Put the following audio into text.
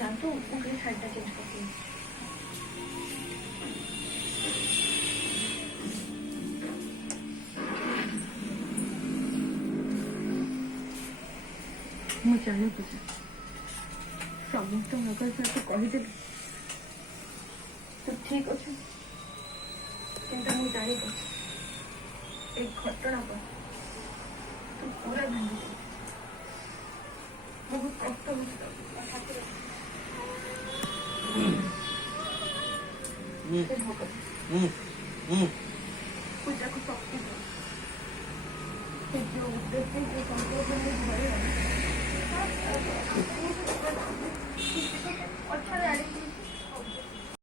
जानते हो वो कहीं साइड चेंज करती है ମୁଁ ଜାଣିଛି ସମସ୍ତ ନଗର ତୁ କହିଦେବି ତୁ ଠିକ ଅଛୁ କିନ୍ତୁ ମୁଁ ଜାଣିପାରୁଛି ଏ ଘଟଣା ପରେ ତୁ ପୁରା ଭାଙ୍ଗିଛୁ ବହୁତ କଷ୍ଟ ହେଉଛି ପୂଜାକୁ ଶକ୍ତି ସେ ଯୋଉ ଉଦ୍ଦେଶ୍ୟ ଯୋଉ